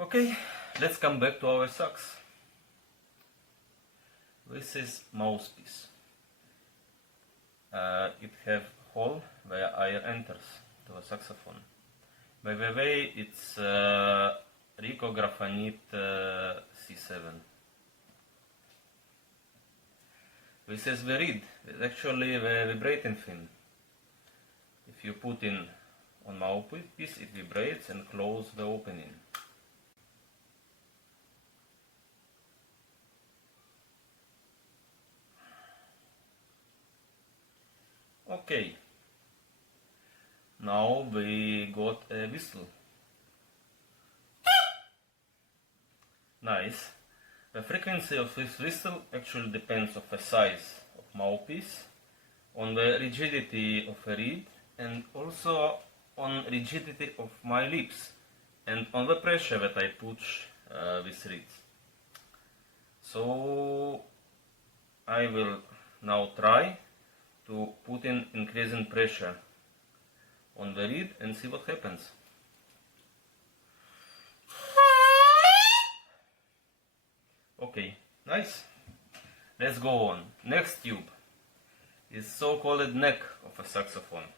Okay, let's come back to our sax. This is mouthpiece. It have hole where air enters to a saxophone. By the way, it's Rico Graphanite C7. This is the reed. It's actually the vibrating thing. If you put in on mouthpiece, it vibrates and closes the opening. Okay, now we got a whistle. Nice. The frequency of this whistle actually depends on the size of mouthpiece, on the rigidity of a reed, and also on rigidity of my lips, and on the pressure that I push with reeds. So I will now try to put in increasing pressure on the reed and see what happens. Okay, nice. Let's go on. Next tube is so-called neck of a saxophone.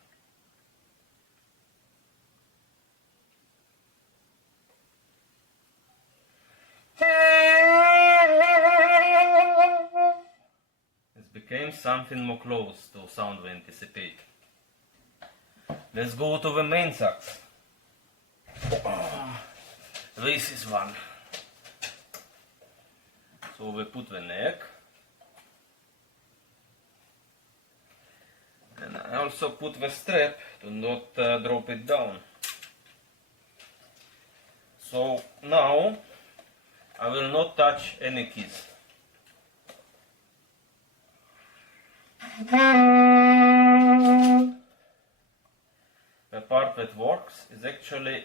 It became something more close to sound we anticipate. Let's go to the main sax. This is one. So we put the neck. And I also put the strap to not drop it down. So now I will not touch any keys. The part that works is actually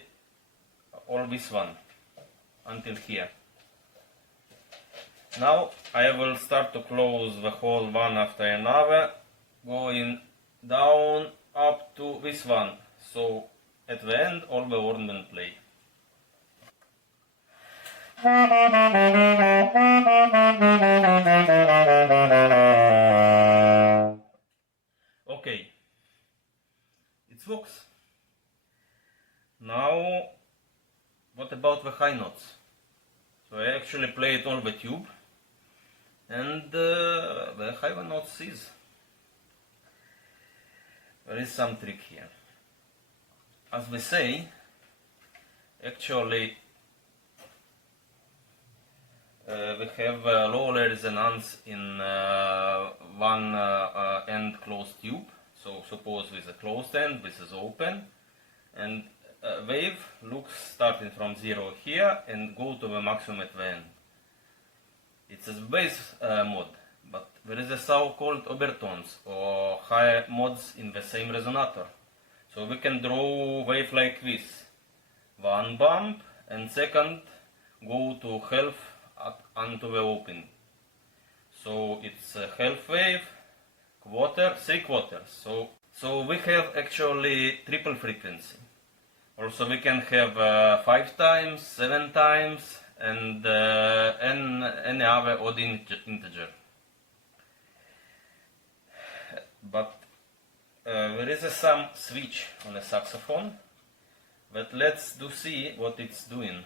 all this one until here. Now I will start to close the hole one after another, going down up to this one. So at the end all the ornament play. Okay, it works. Now what about the high notes? So I actually played on the tube, and the high notes is. There is some trick here. As we say, actually we have low resonance in one end closed tube. So suppose with a closed end, this is open, and wave looks starting from 0 here and go to the maximum at the end. It's a bass mode, but there is a so-called overtones or higher modes in the same resonator. So we can draw wave like this. One bump and second go to half onto the open. So it's a half wave, quarter, 3 quarters. So we have actually triple frequency. Also we can have 5 times, 7 times, and any other odd integer. But there is some switch on the saxophone, but let's see what it's doing.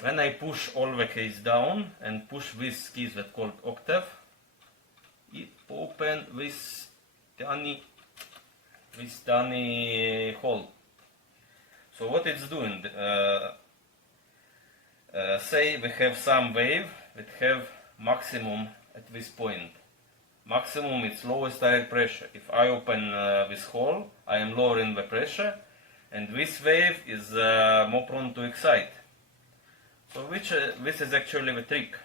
When I push all the keys down and push these keys that called octave, it opens this tiny hole. So what it's doing, say we have some wave that have maximum at this point. Maximum is lowest air pressure. If I open this hole, I am lowering the pressure, and this wave is more prone to excite. So this is actually the trick.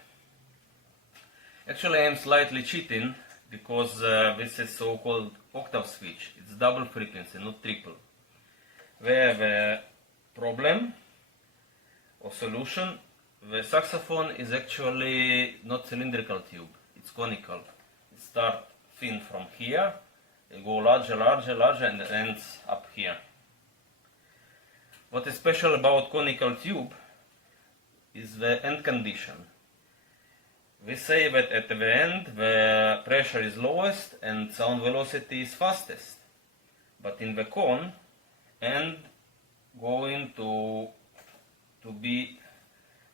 Actually I am slightly cheating, because this is so-called octave switch. It's double frequency, not triple. Where the problem or solution, the saxophone is actually not cylindrical tube, it's conical. It starts thin from here, it go larger, larger, larger, and ends up here. What is special about conical tube is the end condition. We say that at the end the pressure is lowest and sound velocity is fastest. But in the cone, end going to be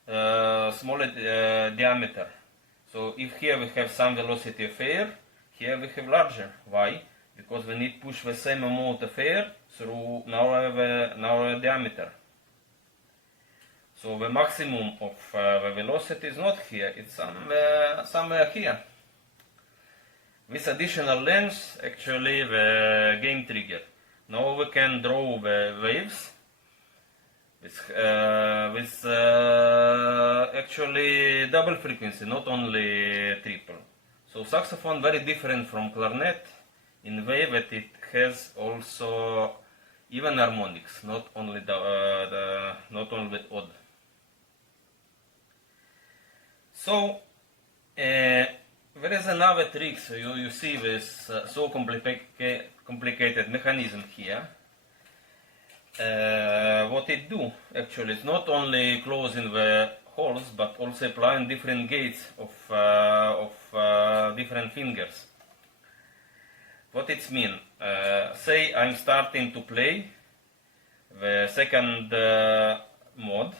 smaller diameter. So if here we have some velocity of air, here we have larger. Why? Because we need to push the same amount of air through narrower diameter. So the maximum of the velocity is not here, it's somewhere here. This additional length actually the game trigger. Now we can draw the waves with actually double frequency, not only triple. So saxophone very different from clarinet in a way that it has also even harmonics, not only odd. So there is another trick. So you see this so complicated mechanism here. What it do actually is not only closing the holes, but also applying different gates of different fingers. What it mean? Say I'm starting to play the second mode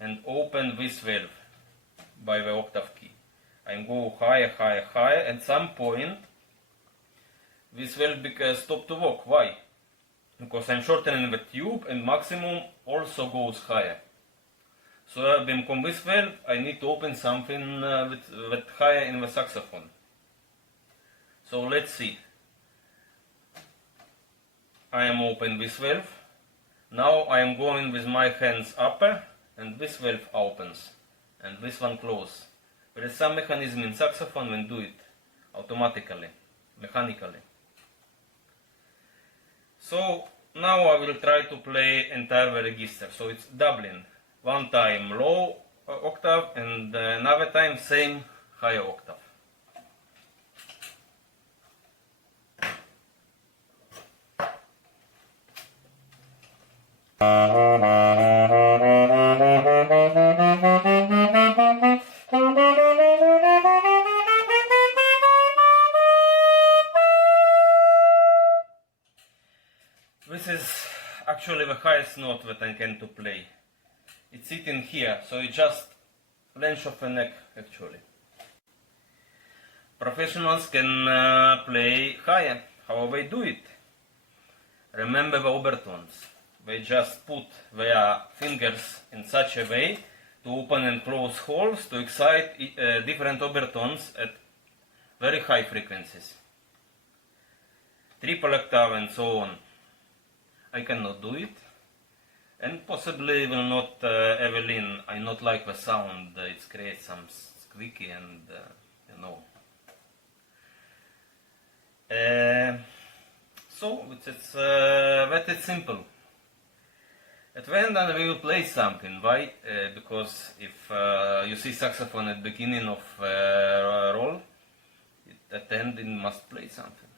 and open this valve by the octave key. I go higher, higher, higher. At some point, this valve stop to work. Why? Because I'm shortening the tube and maximum also goes higher. So from this valve, I need to open something with higher in the saxophone. So let's see. I am open this valve. Now I am going with my hands upper and this valve opens and this one closes. There is some mechanism in saxophone when do it automatically, mechanically. So now I will try to play entire register. So it's doubling. One time low octave and another time same higher octave. This is actually the highest note that I can to play. It's sitting here, so it's just length of the neck actually. Professionals can play higher. How they do it? Remember the overtones. They just put their fingers in such a way to open and close holes to excite different overtones at very high frequencies. Triple octave and so on. I cannot do it, and possibly will not Evelyn. I not like the sound. It creates some squeaky and you know. So it's that is simple. At the end, we will play something. Why? Because if you see saxophone at the beginning of roll, at the end it must play something.